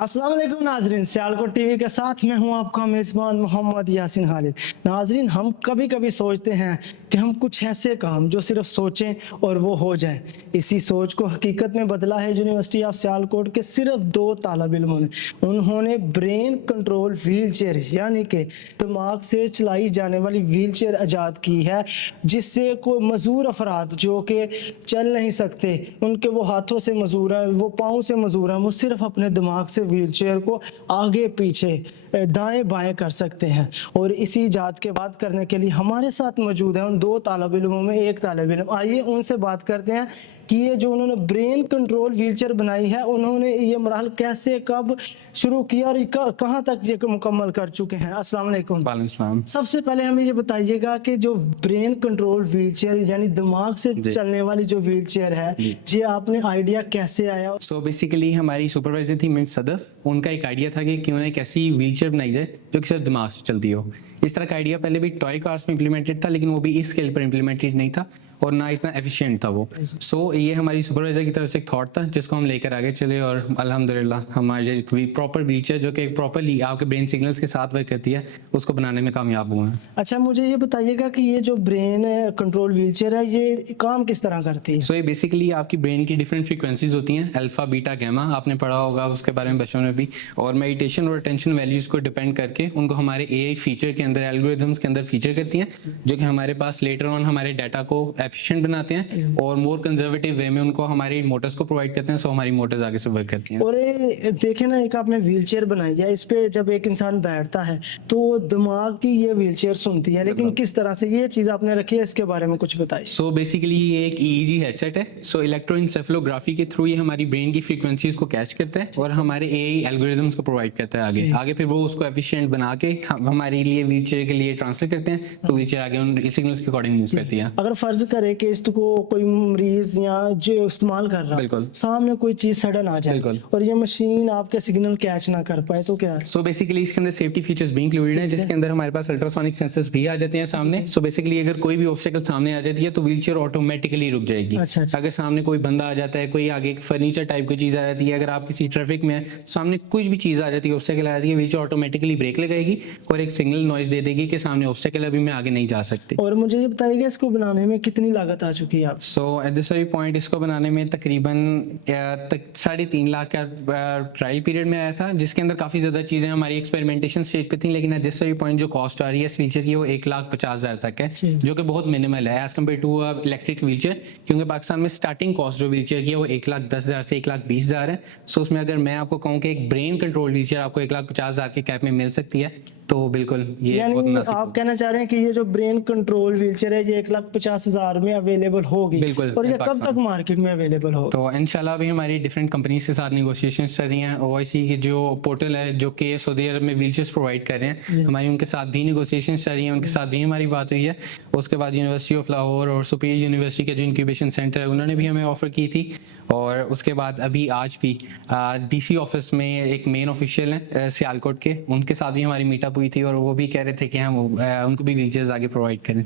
अस्सलाम वालेकुम नाजरीन, सियालकोट टीवी के साथ मैं हूं आपका मेज़बान मोहम्मद यासिन खालिद। नाजरीन, हम कभी कभी सोचते हैं कि हम कुछ ऐसे काम जो सिर्फ सोचें और वो हो जाएं। इसी सोच को हकीकत में बदला है यूनिवर्सिटी ऑफ सियालकोट के सिर्फ 2 तालब इल्मों ने। उन्होंने ब्रेन कंट्रोल व्हील चेयर यानी कि दिमाग से चलाई जाने वाली व्हील चेयर ईजाद की है, जिससे कोई मजूर अफराद जो कि चल नहीं सकते, उनके वो हाथों से मजूर हैं, वो पाँव से मजूर हैं, वो सिर्फ अपने दिमाग से व्हील चेयर को आगे पीछे दाएं बाएं कर सकते हैं। और इसी इजाद के बात करने के लिए हमारे साथ मौजूद हैं उन 2 तालिब इल्मों में एक तालिब इल्म। आइए उनसे बात करते हैं कि ये जो उन्होंने ब्रेन कंट्रोल व्हीलचेयर बनाई है, उन्होंने ये मरहल कैसे कब शुरू किया और कहाँ तक ये मुकम्मल कर चुके हैं। अस्सलाम वालेकुम। वालेकुम सलाम। सबसे पहले हमें ये बताइएगा कि जो ब्रेन कंट्रोल व्हीलचेयर यानी दिमाग से चलने वाली जो व्हीलचेयर है, ये आपने आइडिया कैसे आया? सो बेसिकली हमारी सुपरवाइजर थी मिस सदफ, उनका एक आइडिया था कि क्यों ना एक ऐसी व्हीलचेयर बनाई जाए जो कि सिर्फ दिमाग से चलती हो। इस तरह का आइडिया पहले भी टॉय कार्स में इम्प्लीमेंटेड था, लेकिन वो भी इस स्केल पर इम्प्लीमेंटेड नहीं था और ना इतना एफिशिएंट था वो। सो ये हमारी सुपरवाइजर की तरफ से एक थॉट था जिसको हम लेकर आगे चले और अल्हम्दुलिल्लाह हमारे प्रॉपर व्हीलचेयर जो कि प्रॉपरली आपके ब्रेन सिग्नल्स के साथ वर्क करती है, उसको बनाने में कामयाब हुए हैं। अच्छा, मुझे ये बताइएगा कि ये जो ब्रेन कंट्रोल व्हीलचेयर है, ये काम किस तरह करती है? सो ये बेसिकली आपकी ब्रेन की डिफरेंट फ्रीक्वेंसीज होती हैं, अल्फा बीटा गैमा, आपने पढ़ा होगा उसके बारे में बच्चों में भी। और मेडिटेशन और अटेंशन वैल्यूज को डिपेंड करके उनको हमारे एआई फीचर के अंदर, एल्गोरिथम्स के अंदर फीचर करती हैं, जो कि हमारे पास लेटर ऑन हमारे डाटा को एफिशिएंट बनाते हैं और मोर कंजर्वेटिव वे में उनको हमारी मोटर्स को प्रोवाइड करते हैं। सो हमारी मोटर्स आगे से वर्क करती हैं। और देखे ना, एक आपने व्हीलचेयर बनाई है, इस पे जब एक इंसान बैठता है तो दिमाग की ये व्हीलचेयर सुनती है, लेकिन किस तरह से ये चीज आपने रखी है, इसके बारे में कुछ बताइए। सो बेसिकली ये एक ईईजी हेडसेट है। सो इलेक्ट्रोएन्सेफलोग्राफी के थ्रू ये हमारी ब्रेन की फ्रीक्वेंसीज को कैच करता है और हमारे एआई एल्गोरिथम्स को प्रोवाइड करता है आगे फिर वो उसको एफिशिएंट बना के हमारे लिए व्हीलचेयर के लिए ट्रांसलेट करते हैं, तो व्हीलचेयर आगे उन सिग्नल्स के अकॉर्डिंग मूव करती है। अगर फर्ज करे कि इसको कोई मरीज या जो इस्तेमाल कर रहा है, सामने कोई चीज सडन आ जाए और ये मशीन आपके सिग्नल कैच ना कर पाए, तो क्या? सो बेसिकली इसके अंदर सेफ्टी फीचर्स भी इंक्लूडेड हैं, जिसके अंदर हमारे पास अल्ट्रासोनिक सेंसर्स भी आ जाते हैं सामने। सो बेसिकली अगर कोई भी ऑब्स्टेकल सामने आ जाती है तो व्हीलचेयर ऑटोमेटिकली रुक जाएगी। अगर सामने कोई बंदा आ जाता है, कोई आगे फर्नीचर टाइप की चीज आ जाती है, अगर आप किसी ट्रैफिक में सामने कुछ भी चीज आ जाती है, ऑब्स्टेकल आ जाती है, व्हीलचेयर ऑटोमेटिकली ब्रेक लगाएगी और एक सिग्नल नॉइज दे देगी कि सामने ऑब्स्टेकल, अभी मैं आगे नहीं जा सकती। और मुझे ये बताइएगा इसको बनाने में कितनी लागत आ चुकी है आप? सो एट दिस वेरी पॉइंट इसको बनाने में तकरीबन 3.5 लाख का ट्रायल पीरियड में आया था, जिसके अंदर काफ़ी ज़्यादा चीज़ें हमारी एक्सपेरिमेंटेशन स्टेज पे थी, लेकिन एट दिस वेरी पॉइंट जो कॉस्ट आ रही है इस व्हीलचेयर की वो 1,50,000 तक है, जो कि बहुत मिनिमल है as compared to electric wheelchair, क्योंकि पाकिस्तान में स्टार्टिंग कॉस्ट जो व्हीलचेयर की है वो 1,10,000 से 1,20,000 है। सो उसमें अगर मैं आपको कहूँ कि एक ब्रेन कंट्रोल व्हीलचेयर आपको 1,50,000 के कैप में मिल सकती है, तो बिल्कुल ये आप कहना चाह रहे हैं कि ये जो ब्रेन कंट्रोल व्हीलचेयर है ये 1,50,000 में अवेलेबल होगी? बिल्कुल। और ये कब तक मार्केट में अवेलेबल होगा? तो इंशाल्लाह अभी हमारी डिफरेंट कंपनीज के साथ नेगोशिएशंस चल रही हैं। ओआईसी की जो पोर्टल है जो कि सऊदी अरब में व्हीलचेयर्स प्रोवाइड कर रहे हैं, हमारी उनके साथ भी नेगोशिएशंस चल रही हैं, उनके साथ भी हमारी बात हुई है। उसके बाद यूनिवर्सिटी ऑफ लाहौर और सुपीरियर यूनिवर्सिटी के जो इंक्यूबेशन सेंटर है उन्होंने भी हमें ऑफर की थी। और उसके बाद अभी आज भी डीसी ऑफिस में एक मेन ऑफिशियल है सियालकोट के, उनके साथ भी हमारी मीटअप हुई थी और वो भी कह रहे थे कि हम उनको भी व्हीलचेयर्स आगे प्रोवाइड करें।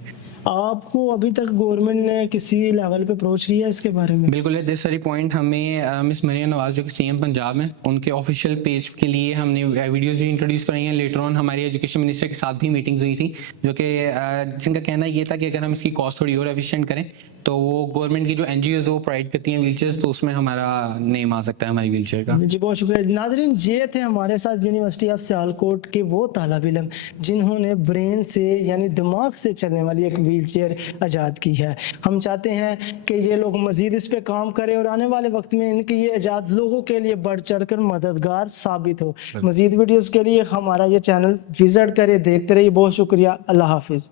आपको अभी तक गवर्नमेंट ने किसी लेवल पे अप्रोच किया इसके बारे में? बिल्कुल है। दिस सारी पॉइंट हमें मिस मरियम नवाज जो कि सीएम पंजाब में, उनके ऑफिशियल पेज के लिए हमने वीडियोस भी इंट्रोड्यूस कराई हैं। लेटर ऑन हमारी एजुकेशन मिनिस्टर के साथ भी मीटिंग्स हुई थी, जो कि जिनका कहना ये था कि अगर हम इसकी कॉस्ट थोड़ी और एफिशिएंट करें तो वो गवर्नमेंट की जो एनजीओज वो प्रोवाइड करती हैं व्हीलचेयर्स, तो उसमें हमारा नेम आ सकता है हमारी व्हीलचेयर का। जी बहुत शुक्रिया। नाजरीन, ये थे हमारे साथ यूनिवर्सिटी ऑफ सियालकोट के वो तालिब इल्म जिन्होंने ब्रेन से यानी दिमाग से चलने वाली एक व्हीलचेयर ईजाद की है। हम चाहते हैं कि ये लोग मजीद इस पे काम करें और आने वाले वक्त में इनकी ये ईजाद लोगों के लिए बढ़ चढ़ कर मददगार साबित हो। मजीद वीडियोस के लिए हमारा ये चैनल विजिट करें, देखते रहिए। बहुत शुक्रिया। अल्लाह हाफिज़।